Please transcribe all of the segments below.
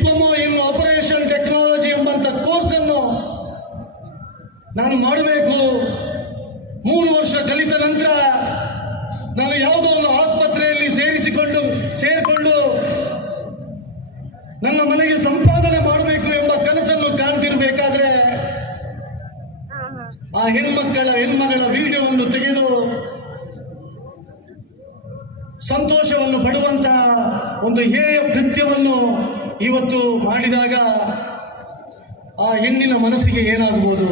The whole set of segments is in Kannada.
ಡಿಪ್ಲೊಮಾ ಇನ್ ಆಪರೇಷನ್ ಟೆಕ್ನಾಲಜಿ ಎಂಬಂತ ಕೋರ್ಸ್ ಅನ್ನು ನಾನು ಮಾಡಬೇಕು. 3 ವರ್ಷ ಕಲಿತ ನಂತರ ನಾನು ಯಾವುದೋ ಒಂದು ಆಸ್ಪತ್ರೆಯಲ್ಲಿ ಸೇರಿಕೊಂಡು ನನ್ನ ಮನೆಗೆ ಸಂಪಾದನೆ ಮಾಡಬೇಕು ಎಂಬ ಕನಸನ್ನು ಕಾಣ್ತಿರ್ಬೇಕಾದ್ರೆ ಆ ಹೆಣ್ಮಗಳ ವಿಡಿಯೋವನ್ನು ತೆಗೆದು ಸಂತೋಷವನ್ನು ಪಡುವಂತ ಒಂದು ಹೇಯ ಕೃತ್ಯವನ್ನು ಇವತ್ತು ಮಾಡಿದಾಗ ಆ ಹೆಣ್ಣಿನ ಮನಸ್ಸಿಗೆ ಏನಾಗಬಹುದು?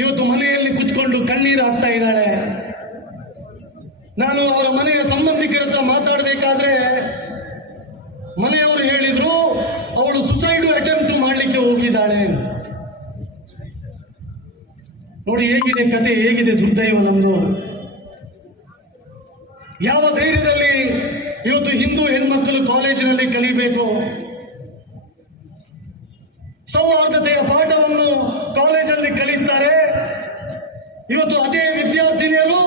ಇವತ್ತು ಮನೆಯಲ್ಲಿ ಕುತ್ಕೊಂಡು ಕಣ್ಣೀರು ಹಾಕ್ತಾ ಇದ್ದಾಳೆ. ನಾನು ಅವರ ಮನೆಯ ಸಂಬಂಧಿಕರ ಹತ್ರ ಮಾತಾಡಬೇಕಾದ್ರೆ ಮನೆಯವರು ಹೇಳಿದ್ರು ಅವಳು ಸುಸೈಡ್ ಅಟೆಂಪ್ಟ್ ಮಾಡಲಿಕ್ಕೆ ಹೋಗಿದ್ದಾಳೆ. ನೋಡಿ ಹೇಗಿದೆ ಕತೆ, ಹೇಗಿದೆ ದುರ್ದೈವ ನಮ್ದು. ಯಾವ ಧೈರ್ಯದಲ್ಲಿ ಇವತ್ತು ಹಿಂದೂ ಹೆಣ್ಮಕ್ಕಳು ಕಾಲೇಜಿನಲ್ಲಿ ಕಲಿಬೇಕು? ಸೌಹಾರ್ದತೆಯ ಪಾಠವನ್ನು ಕಾಲೇಜಲ್ಲಿ ಕಲಿಸ್ತಾರೆ. ಇವತ್ತು ಅದೇ ವಿದ್ಯಾರ್ಥಿನಿಯರು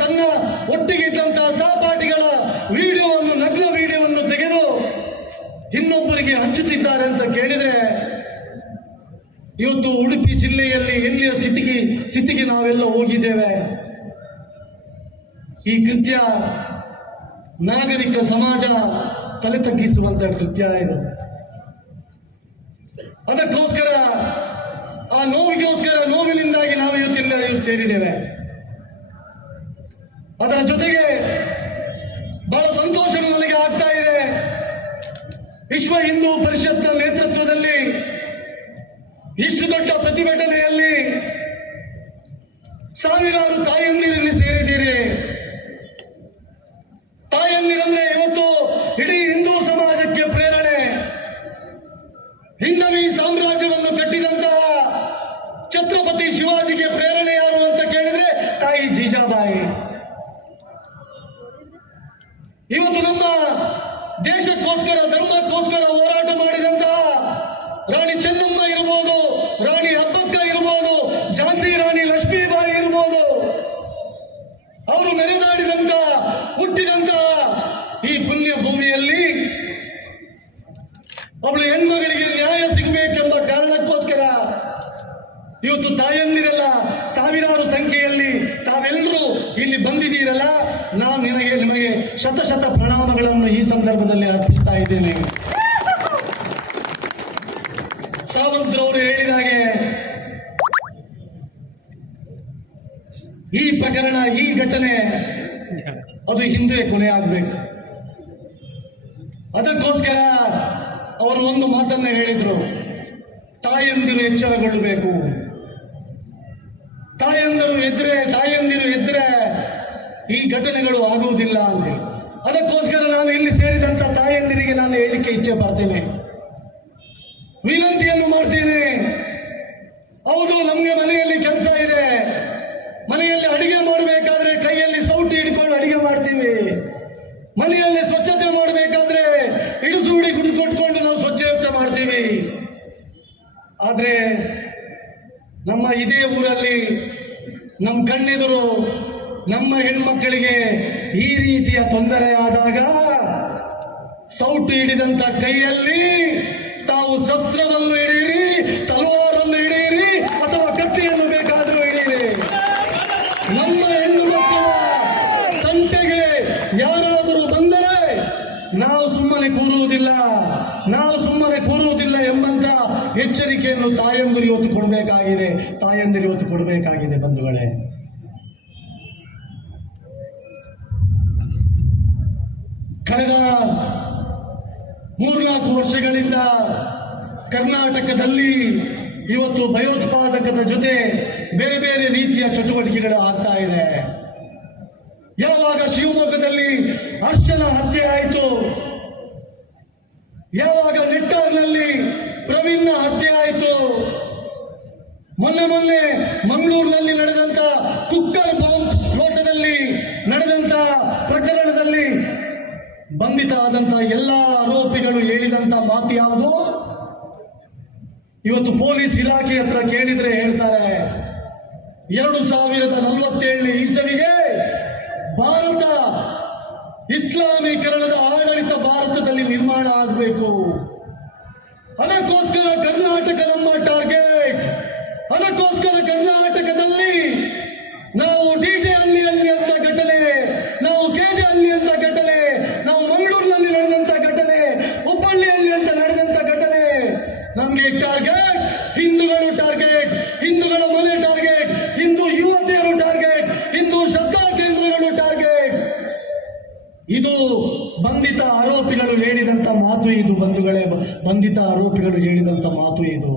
ತನ್ನ ಒಟ್ಟಿಗಿದ್ದಂತಹ ಸಹಪಾಠಿಗಳ ನಗ್ನ ವಿಡಿಯೋವನ್ನು ತೆಗೆದು ಇನ್ನೊಬ್ಬರಿಗೆ ಹಂಚುತ್ತಿದ್ದಾರೆ ಅಂತ ಕೇಳಿದ್ರೆ ಇವತ್ತು ಉಡುಪಿ ಜಿಲ್ಲೆಯಲ್ಲಿ ಎಲ್ಲಿಯ ಸ್ಥಿತಿಗೆ ನಾವೆಲ್ಲ ಹೋಗಿದ್ದೇವೆ. ಈ ಕೃತ್ಯ ನಾಗರಿಕ ಸಮಾಜ ತಲೆ ತಗ್ಗಿಸುವಂತಹ ಕೃತ್ಯ ಇದು. ಅದಕ್ಕೋಸ್ಕರ ಆ ನೋವಿನಿಂದಾಗಿ ನಾವು ಇವತ್ತೆಲ್ಲ ಸೇರಿದ್ದೇವೆ. ಅದರ ಜೊತೆಗೆ ಬಹಳ ಸಂತೋಷ ನನಗೆ ಆಗ್ತಾ ಇದೆ. ವಿಶ್ವ ಹಿಂದೂ ಪರಿಷತ್ನ ನೇತೃತ್ವದಲ್ಲಿ ಇಷ್ಟು ದೊಡ್ಡ ಪ್ರತಿಭಟನೆಯಲ್ಲಿ ಸಾವಿರಾರು ತಾಯಂದಿರಲ್ಲಿ ಸೇರಿದ್ದೀರಿ. ತಾಯಂದಿರಂದ್ರೆ ಇವತ್ತು ಇಡೀ ಹಿಂದೂ ಸಮಾಜಕ್ಕೆ ಪ್ರೇರಣೆ. ಹಿಂದವಿ ಸಾಮ್ರಾಜ್ಯವನ್ನು ಕಟ್ಟಿದಂತಹ ಛತ್ರಪತಿ ಶಿವಾಜಿಗೆ ಪ್ರೇರಣೆ ಯಾರು ಅಂತ ಕೇಳಿದ್ರೆ ತಾಯಿ ಜೀಜಾಬಾಯಿ. ಇವತ್ತು ನಮ್ಮ ದೇಶಕ್ಕೋಸ್ಕರ ಧರ್ಮಕ್ಕೋಸ್ಕರ ಹೋರಾಟ ಮಾಡಿದಂತಹ ರಾಣಿ ಚೆನ್ನಮ್ಮ ಇರ್ಬೋದು, ರಾಣಿ ಅಬ್ಬಕ್ಕ ಇರ್ಬೋದು, ಝಾನ್ಸಿ ರಾಣಿ ಲಕ್ಷ್ಮೀಬಾಯಿ ಇರ್ಬೋದು, ಅವರು ಮೆರೆದಾಡಿದಂತ ಹುಟ್ಟಿದಂತ ಈ ಪುಣ್ಯ ಭೂಮಿಯಲ್ಲಿ ಒಬ್ಬಳು ಹೆಣ್ಮಗಳಿಗೆ ನ್ಯಾಯ ಸಿಗಬೇಕೆಂಬ ಕಾರಣಕ್ಕೋಸ್ಕರ ಇವತ್ತು ತಾಯಂದಿರಲ್ಲ ಸಾವಿರಾರು ಸಂಖ್ಯೆಯಲ್ಲಿ ತಾವೆಲ್ಲರೂ ಇಲ್ಲಿ ಬಂದಿದ್ದೀರಲ್ಲ, ನಾನು ನಿಮಗೆ ಶತ ಪ್ರಣಾಮಗಳನ್ನು ಈ ಸಂದರ್ಭದಲ್ಲಿ ಅರ್ಪಿಸ್ತಾ ಇದ್ದೇನೆ. ಸಾವಂತರವರು ಹೇಳಿದ ಹಾಗೆ ಈ ಪ್ರಕರಣ, ಈ ಘಟನೆ ಅದು ಹಿಂದೆ ಕೊನೆ ಆಗಬೇಕು. ಅದಕ್ಕೋಸ್ಕರ ಅವರು ಒಂದು ಮಾತನ್ನ ಹೇಳಿದ್ರು, ತಾಯಂದಿರು ಎಚ್ಚರಗೊಳ್ಳಬೇಕು. ತಾಯಂದಿರು ಎದ್ರೆ ಈ ಘಟನೆಗಳು ಆಗುವುದಿಲ್ಲ ಅಂತೇಳಿ. ಅದಕ್ಕೋಸ್ಕರ ನಾನು ಇಲ್ಲಿ ಸೇರಿದಂತ ತಾಯಂದಿರಿಗೆ ನಾನು ಹೇಳಿಕೆ ಇಚ್ಛೆ ಪಡ್ತೇನೆ, ವಿನಂತಿಯನ್ನು ಮಾಡ್ತೇನೆ. ಹೌದು, ನಮ್ಗೆ ಮನೆಯಲ್ಲಿ ಕೆಲಸ ಇದೆ. ಮನೆಯಲ್ಲಿ ಅಡಿಗೆ ಮಾಡಬೇಕಾದ್ರೆ ಕೈಯಲ್ಲಿ ಸೌಟಿ ಹಿಡ್ಕೊಂಡು ಅಡಿಗೆ ಮಾಡ್ತೀವಿ. ಮನೆಯಲ್ಲಿ ಸ್ವಚ್ಛತೆ ಮಾಡಬೇಕಾದ್ರೆ ಇಡಿಸುಡಿ ಕೊಟ್ಕೊಂಡು ನಾವು ಸ್ವಚ್ಛತೆ ಮಾಡ್ತೀವಿ. ಆದ್ರೆ ನಮ್ಮ ಇದೇ ಊರಲ್ಲಿ ನಮ್ಮ ಕಣ್ಣೆದುರು ನಮ್ಮ ಹೆಣ್ಮಕ್ಕಳಿಗೆ ಈ ರೀತಿಯ ತೊಂದರೆ ಆದಾಗ ಸೌಟು ಹಿಡಿದಂತ ಕೈಯಲ್ಲಿ ತಾವು ಶಸ್ತ್ರವನ್ನು ಹಿಡಿಯಿರಿ, ತಲವಾರನ್ನು ಹಿಡಿಯಿರಿ, ಅಥವಾ ಕತ್ತಿಯನ್ನು ಬೇಕಾದರೂ ಹಿಡಿಯಿರಿ. ನಮ್ಮ ಹೆಣ್ಣು ಮಕ್ಕಳ ತಂಟೆಗೆ ಯಾರಾದರೂ ಬಂದರೆ ನಾವು ಸುಮ್ಮನೆ ಕೂರುವುದಿಲ್ಲ ಎಂಬಂತ ಎಚ್ಚರಿಕೆಯನ್ನು ತಾಯಂದಿರು ಇವತ್ತು ಕೊಡಬೇಕಾಗಿದೆ ಬಂಧುಗಳೇ. ಕಳೆದ 3-4 ವರ್ಷಗಳಿಂದ ಕರ್ನಾಟಕದಲ್ಲಿ ಇವತ್ತು ಭಯೋತ್ಪಾದಕದ ಜೊತೆ ಬೇರೆ ಬೇರೆ ರೀತಿಯ ಚಟುವಟಿಕೆಗಳು ಆಗ್ತಾ ಇದೆ. ಯಾವಾಗ ಶಿವಮೊಗ್ಗದಲ್ಲಿ ಹರ್ಷನ ಹತ್ಯೆ ಆಯಿತು, ಯಾವಾಗ ನಿಟ್ಟಾರ್ನಲ್ಲಿ ಪ್ರವೀಣ್ನ ಹತ್ಯೆ ಆಯಿತು, ಮೊನ್ನೆ ಮಂಗಳೂರಿನಲ್ಲಿ ನಡೆದಂತ ಕುಕ್ಕರ್ ಬಾಂಬ್ ಸ್ಫೋಟದಲ್ಲಿ ನಡೆದಂತ ಪ್ರಕರಣದಲ್ಲಿ ಬಂಧಿತ ಆದಂತ ಎಲ್ಲ ಆರೋಪಿಗಳು ಹೇಳಿದಂತ ಮಾತು ಯಾವುದು? ಇವತ್ತು ಪೊಲೀಸ್ ಇಲಾಖೆ ಹತ್ರ ಕೇಳಿದ್ರೆ ಹೇಳ್ತಾರೆ, 2047 ಇಸವಿಗೆ ಭಾರತ ಇಸ್ಲಾಮೀಕರಣದ ಆಡಳಿತ ಭಾರತ ಆಗಬೇಕು. ಅದಕ್ಕೋಸ್ಕರ ಕರ್ನಾಟಕ ನಮ್ಮ ಟಾರ್ಗೆಟ್. ಅದಕ್ಕೋಸ್ಕರ ಕರ್ನಾಟಕದಲ್ಲಿ ನಾವು ಡಿಜೆ ಅಲ್ಲಿ ಅಂತ ಘಟನೆ, ನಾವು ಕೆಜೆ ಅಲ್ಲಿ ಅಂತ ಘಟನೆ, ನಾವು ಮಂಗಳೂರಿನಲ್ಲಿ ನಡೆದಂತ ಘಟನೆ, ಹುಬ್ಬಳ್ಳಿಯಲ್ಲಿ ಅಂತ ನಡೆದಂತ ಘಟನೆ, ನಮ್ಗೆ ಟಾರ್ಗೆಟ್ ಹಿಂದೂಗಳು, ಟಾರ್ಗೆಟ್ ಹಿಂದೂಗಳ ಮನೆ, ಟಾರ್ಗೆಟ್ ಹಿಂದೂ ಯುವತಿಯರು, ಟಾರ್ಗೆಟ್ ಹಿಂದೂ ಶ್ರದ್ಧಾ ಕೇಂದ್ರಗಳು, ಟಾರ್ಗೆಟ್. ಇದು ಬಂಧಿತ ಆರೋಪಿಗಳು ಹೇಳಿದಂತ ಮಾತು. ಇದು ಬಂಧುಗಳೇ, ಬಂಧಿತ ಆರೋಪಿಗಳು ಹೇಳಿದಂತ ಮಾತು ಇದು.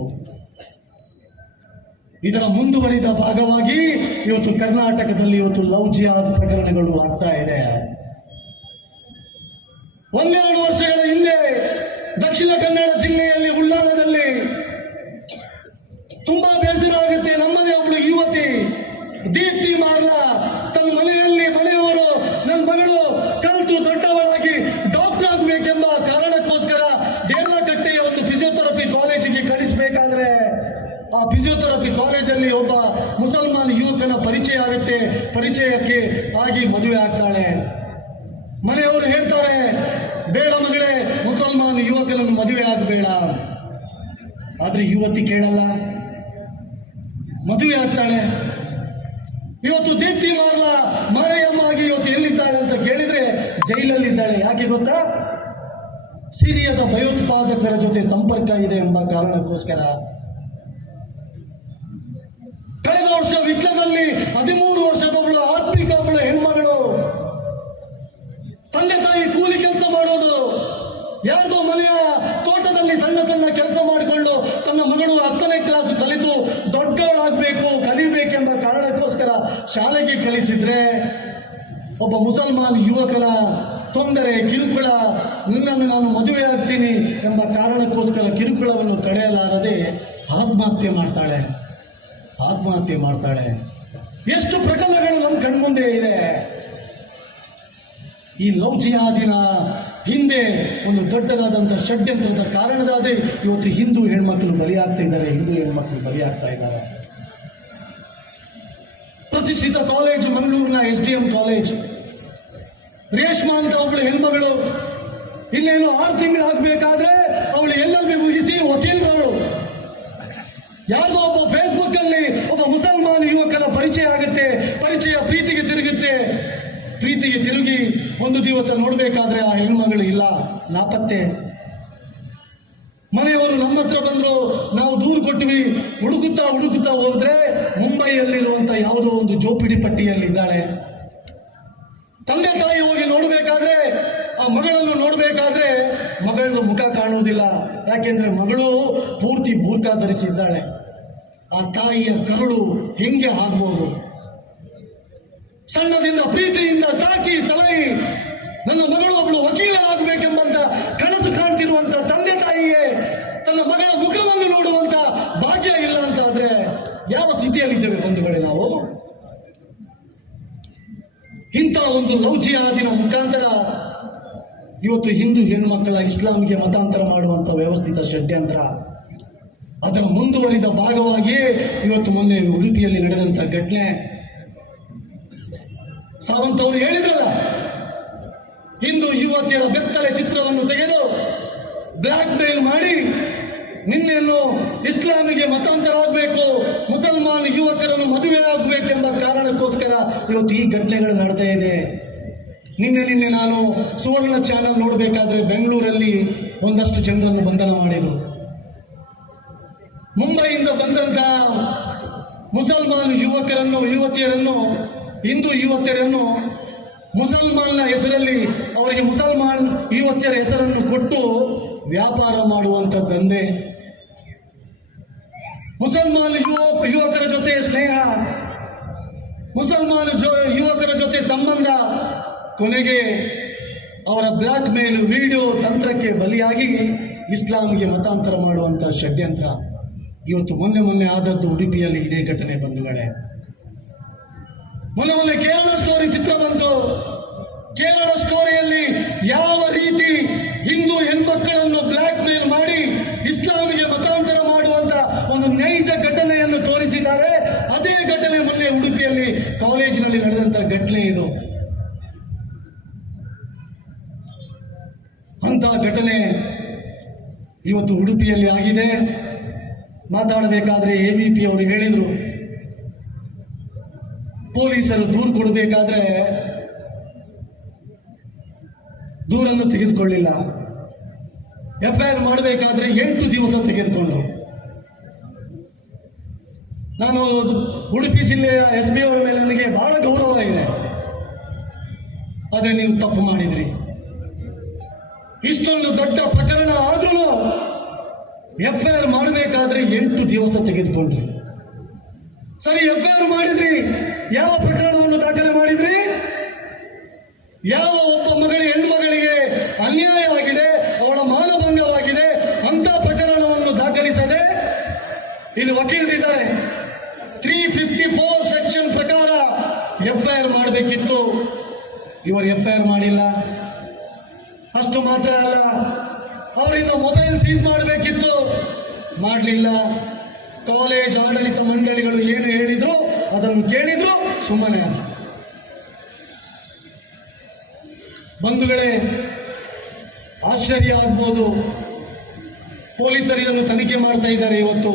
ಇದರ ಮುಂದುವರಿದ ಭಾಗವಾಗಿ ಇವತ್ತು ಕರ್ನಾಟಕದಲ್ಲಿ ಇವತ್ತು ಲವ್ ಜಿಹಾದ್ ಪ್ರಕರಣಗಳು ಆಗ್ತಾ ಇದೆ. ಒಂದೆರಡು ವರ್ಷಗಳ ಹಿಂದೆ ದಕ್ಷಿಣ ಕನ್ನಡ ಜಿಲ್ಲೆಯಲ್ಲಿ ಉಳ್ಳಾಲದಲ್ಲಿ ತುಂಬಾ ಬೇಸರ ಆಗುತ್ತೆ. ನಮ್ಮದೇ ಒಬ್ಳು ಯುವತಿ ದೀಪ್ತಿ ಮಾರ್ಲಾ ತನ್ನ ಮನೆಯಲ್ಲಿ ಮನೆಯವರು ನನ್ನ ಮಗಳು ಕಲಿತು ದೊಡ್ಡವಳಾಗಿ ಡಾಕ್ಟರ್ ಆಗಬೇಕೆಂಬ ಕಾರಣಕ್ಕೋಸ್ಕರ ದೇರ್ಲಕಟ್ಟೆಯ ಒಂದು ಫಿಸಿಯೋಥೆರಪಿ ಕಾಲೇಜಿಗೆ ಕಳಿಸಬೇಕಾದ್ರೆ ಆ ಫಿಸಿಯೋಥೆರಪಿ ಕಾಲೇಜಲ್ಲಿ ಒಬ್ಬ ಮುಸಲ್ಮಾನ್ ಯುವಕನ ಪರಿಚಯ ಆಗುತ್ತೆ. ಪರಿಚಯಕ್ಕೆ ಆಗಿ ಮದುವೆ ಆಗ್ತಾಳೆ. ಮನೆಯವರು ಹೇಳ್ತಾರೆ, ಬೇಡ ಮಗಳೇ, ಮುಸಲ್ಮಾನ್ ಯುವಕನನ್ನು ಮದುವೆ ಆಗಬೇಡ. ಆದ್ರೆ ಯುವತಿ ಕೇಳಲ್ಲ, ಮದುವೆ ಆಗ್ತಾಳೆ. ಇವತ್ತು ದೀಪ್ತಿ ಮಾರ್ಲಾ ಮಾರಯ್ಯಮ್ಮ ಆಗಿ ಇವತ್ತು ಎಲ್ಲಿದ್ದಾಳೆ ಅಂತ ಕೇಳಿದ್ರೆ ಜೈಲಲ್ಲಿದ್ದಾಳೆ. ಯಾಕೆ ಗೊತ್ತಾ? ಸಿರಿಯಾದ ಭಯೋತ್ಪಾದಕರ ಜೊತೆ ಸಂಪರ್ಕ ಇದೆ ಎಂಬ ಕಾರಣಕ್ಕೋಸ್ಕರ. ಕಳೆದ ವರ್ಷ ವಿಟ್ಲದಲ್ಲಿ 13 ವರ್ಷದವಳು ಆತ್ಮಿಕ ಒಬ್ಬಳು ಹೆಣ್ಮಗಳು, ತಂದೆ ತಾಯಿ ಕೂಲಿ ಕೆಲಸ ಮಾಡೋದು, ಯಾರ್ದೋ ಮನೆಯ ತೋಟದಲ್ಲಿ ಸಣ್ಣ ಸಣ್ಣ ಕೆಲಸ ಮಾಡಿಕೊಂಡು ತನ್ನ ಮಗಳು 10ನೇ ಕ್ಲಾಸ್ ಕಲಿತು ದೊಡ್ಡವಳಾಗಬೇಕು, ಕಲಿಬೇಕೆಂಬ ಕಾರಣಕ್ಕೋಸ್ಕರ ಶಾಲೆಗೆ ಕಳಿಸಿದ್ರೆ ಒಬ್ಬ ಮುಸಲ್ಮಾನ್ ಯುವಕನ ತೊಂದರೆ, ಕಿರುಕುಳ, ನಿನ್ನನ್ನು ನಾನು ಮದುವೆ ಆಗ್ತೀನಿ ಎಂಬ ಕಾರಣಕ್ಕೋಸ್ಕರ ಕಿರುಕುಳವನ್ನು ತಡೆಯಲಾರದೆ ಆತ್ಮಹತ್ಯೆ ಮಾಡ್ತಾಳೆ. ಎಷ್ಟು ಪ್ರಕರಣಗಳು ನಮ್ಮ ಕಣ್ಮುಂದೆ ಇದೆ. ಈ ಲವ್ ಜಿಹಾದಿನ ಹಿಂದೆ ಒಂದು ದೊಡ್ಡದಾದಂತಹ ಷಡ್ಯಂತ್ರದ ಕಾರಣದಾದೆ ಇವತ್ತು ಹಿಂದೂ ಹೆಣ್ಮಕ್ಳು ಬಲಿಯಾಗ್ತಾ ಇದ್ದಾರೆ. ಪ್ರತಿಷ್ಠಿತ ಕಾಲೇಜ್ ಮಂಗಳೂರಿನ SDM ಕಾಲೇಜ್, ರೇಷ್ಮಾ ಅಂತ ಒಬ್ಬಳು ಹೆಣ್ಮಗಳು ಇನ್ನೇನು 6 ತಿಂಗಳು ಆಗ್ಬೇಕಾದ್ರೆ ಅವಳು LLB ಮುಗಿಸಿ ವಕೀಲರವಳು. ಯಾರ್ದೋ ಒಬ್ಬ ಫೇಸ್ಬುಕ್ ಅಲ್ಲಿ ಒಬ್ಬ ಮುಸಲ್ಮಾನ್ ಯುವಕನ ಪರಿಚಯ ಆಗುತ್ತೆ. ಪರಿಚಯ ಪ್ರೀತಿಗೆ ತಿರುಗಿ ಒಂದು ದಿವಸ ನೋಡ್ಬೇಕಾದ್ರೆ ಆ ಹೆಣ್ಮಗಳು ಇಲ್ಲ, ನಾಪತ್ತೆ. ಮನೆಯವರು ನಮ್ಮ ಹತ್ರ ಬಂದ್ರು, ನಾವು ದೂರು ಕೊಟ್ಟಿವಿ. ಹುಡುಕುತ್ತಾ ಹೋದ್ರೆ ಮುಂಬೈಯಲ್ಲಿರುವಂತ ಯಾವುದೋ ಒಂದು ಜೋಪಿಡಿ ಪಟ್ಟಿಯಲ್ಲಿದ್ದಾಳೆ. ತಂದೆ ತಾಯಿ ಹೋಗಿ ನೋಡ್ಬೇಕಾದ್ರೆ, ಆ ಮಗಳನ್ನು ನೋಡ್ಬೇಕಾದ್ರೆ ಮಗಳ ಮುಖ ಕಾಣುವುದಿಲ್ಲ. ಯಾಕೆಂದ್ರೆ ಮಗಳು ಪೂರ್ತಿ ಬೂರ್ಕ ಧರಿಸಿದ್ದಾಳೆ. ಆ ತಾಯಿಯ ಕರುಳು ಹೆಂಗೆ ಆಗ್ಬೋದು? ಸಣ್ಣದಿಂದ ಪ್ರೀತಿಯಿಂದ ಸಾಕಿ ಸಲಹಿ ನನ್ನ ಮಗಳು ಒಬ್ಬಳು ವಕೀಲರಾಗಬೇಕೆಂಬಂತ ಕನಸು ಕಾಣ್ತಿರುವಂತ ತಂದೆ ತಾಯಿಗೆ ತನ್ನ ಮಗಳ ಮುಖವನ್ನು ನೋಡುವಂತ ಭಾಗ್ಯ ಇಲ್ಲ ಅಂತ ಆದ್ರೆ ಯಾವ ಸ್ಥಿತಿಯಲ್ಲಿದ್ದೇವೆ ಬಂಧುಗಳೇ ನಾವು? ಇಂಥ ಒಂದು ಲವ್ ಜಿಹಾದಿನ ಮುಖಾಂತರ ಇವತ್ತು ಹಿಂದೂ ಹೆಣ್ಮಕ್ಕಳ ಇಸ್ಲಾಂಗೆ ಮತಾಂತರ ಮಾಡುವಂತ ವ್ಯವಸ್ಥಿತ ಷಡ್ಯಂತ್ರ, ಅದರ ಮುಂದುವರಿದ ಭಾಗವಾಗಿಯೇ ಇವತ್ತು ಮೊನ್ನೆ ಉಡುಪಿಯಲ್ಲಿ ನಡೆದಂತ ಘಟನೆ. ಸಾವಂತ್ ಅವರು ಹೇಳಿದ್ರಲ್ಲ, ಹಿಂದೂ ಯುವತಿಯರ ಬೆತ್ತಲೆ ಚಿತ್ರವನ್ನು ತೆಗೆದು ಬ್ಲಾಕ್ ಮೇಲ್ ಮಾಡಿ ನಿನ್ನೆಯನ್ನು ಇಸ್ಲಾಮಿಗೆ ಮತಾಂತರ ಆಗಬೇಕು, ಮುಸಲ್ಮಾನ್ ಯುವಕರನ್ನು ಮದುವೆ ಆಗಬೇಕೆಂಬ ಕಾರಣಕ್ಕೋಸ್ಕರ ಇವತ್ತು ಈ ಘಟನೆಗಳು ನಡೆತಾ ಇದೆ. ನಿನ್ನೆ ನಾನು ಸುವರ್ಣ ಚಾನಲ್ ನೋಡಬೇಕಾದ್ರೆ ಬೆಂಗಳೂರಲ್ಲಿ ಒಂದಷ್ಟು ಜನರನ್ನು ಬಂಧನ ಮಾಡಿದರು. ಮುಂಬೈಯಿಂದ ಬಂದಂತ ಮುಸಲ್ಮಾನ್ ಯುವತಿಯರನ್ನು ಹಿಂದೂ ಯುವತಿಯರನ್ನು ಮುಸಲ್ಮಾನ್ನ ಹೆಸರಲ್ಲಿ ಅವರಿಗೆ ಮುಸಲ್ಮಾನ್ ಯುವತಿಯರ ಹೆಸರನ್ನು ಕೊಟ್ಟು ವ್ಯಾಪಾರ ಮಾಡುವಂತ ದಂಧೆ, ಮುಸಲ್ಮಾನ್ ಯುವಕರ ಜೊತೆ ಸ್ನೇಹ, ಮುಸಲ್ಮಾನ್ ಯುವಕರ ಜೊತೆ ಸಂಬಂಧ, ಕೊನೆಗೆ ಅವರ ಬ್ಲಾಕ್ ಮೇಲ್ ವಿಡಿಯೋ ತಂತ್ರಕ್ಕೆ ಬಲಿಯಾಗಿ ಇಸ್ಲಾಂಗೆ ಮತಾಂತರ ಮಾಡುವಂತ ಷಡ್ಯಂತ್ರ. ಇವತ್ತು ಮೊನ್ನೆ ಆದದ್ದು ಉಡುಪಿಯಲ್ಲಿ ಇದೇ ಘಟನೆ ಬಂಧುಗಳೇ. ಮೊನ್ನೆ ಕೇರಳ ಸ್ಟೋರಿ ಚಿತ್ರ ಬಂತು. ಕೇರಳ ಸ್ಟೋರಿಯಲ್ಲಿ ಯಾವ ರೀತಿ ಹಿಂದೂ ಹೆಣ್ಮಕ್ಕಳನ್ನು ಬ್ಲಾಕ್ ಮೇಲ್ ಮಾಡಿ ಇಸ್ಲಾಮಿಗೆ ಮತಾಂತರ ಮಾಡುವಂತ ಒಂದು ನೈಜ ಘಟನೆಯನ್ನು ತೋರಿಸಿದ್ದಾರೆ. ಅದೇ ಘಟನೆ ಮೊನ್ನೆ ಉಡುಪಿಯಲ್ಲಿ ಕಾಲೇಜಿನಲ್ಲಿ ನಡೆದಂತ ಘಟನೆ ಇದು. ಅಂತ ಘಟನೆ ಇವತ್ತು ಉಡುಪಿಯಲ್ಲಿ ಆಗಿದೆ. ಮಾತಾಡಬೇಕಾದ್ರೆ AVP ಅವರು ಹೇಳಿದ್ರು, ಪೊಲೀಸರು ದೂರು ಕೊಡಬೇಕಾದ್ರೆ ದೂರನ್ನು ತೆಗೆದುಕೊಳ್ಳಿಲ್ಲ, FIR ಮಾಡಬೇಕಾದ್ರೆ 8 ದಿವಸ ತೆಗೆದುಕೊಂಡ್ರು. ನಾನು ಉಡುಪಿ ಜಿಲ್ಲೆಯ SB ಅವರ ಮೇಲೆ ನನಗೆ ಬಹಳ ಗೌರವ ಇದೆ. ಅದೇ ನೀವು ತಪ್ಪು ಮಾಡಿದ್ರಿ. ಇಷ್ಟೊಂದು ದೊಡ್ಡ ಪ್ರಕರಣ ಆದ್ರೂ FIR ಮಾಡಬೇಕಾದ್ರೆ 8 ದಿವಸ ತೆಗೆದುಕೊಂಡ್ರಿ. ಸರಿ, FIR ಮಾಡಿದ್ರಿ, ಯಾವ ಪ್ರಕರಣವನ್ನು ದಾಖಲೆ ಮಾಡಿದ್ರಿ? ಯಾವ ಒಬ್ಬ ಹೆಣ್ಮಗಳಿಗೆ ಅನ್ಯಾಯವಾಗಿದೆ, ಅವಳ ಮಾನಭಂಗವಾಗಿದೆ ಅಂತ ಪ್ರಕರಣವನ್ನು ದಾಖಲಿಸದೆ ಇಲ್ಲಿ ವಕೀಲರಿದ್ದಾರೆ. 354 ಸೆಕ್ಷನ್ ಪ್ರಕಾರ FIR ಮಾಡಬೇಕಿತ್ತು, ಇವರು FIR ಮಾಡಿಲ್ಲ. ಅಷ್ಟು ಮಾತ್ರ ಅಲ್ಲ, ಅವರಿಂದ ಮೊಬೈಲ್ ಸೀಸ್ ಮಾಡಬೇಕಿತ್ತು, ಮಾಡಲಿಲ್ಲ. ಕಾಲೇಜ್ ಆಡಳಿತ ಮಂಡಳಿಗಳು ಏನು ಹೇಳಿದ್ರು ಅದನ್ನು ಕೇಳಿದ್ರು, ಸುಮ್ಮನೆ ಆದ. ಬಂಧುಗಳೇ, ಆಶ್ಚರ್ಯ ಆಗ್ಬೋದು, ಪೊಲೀಸರು ಇದನ್ನು ತನಿಖೆ ಮಾಡ್ತಾ ಇದ್ದಾರೆ ಇವತ್ತು.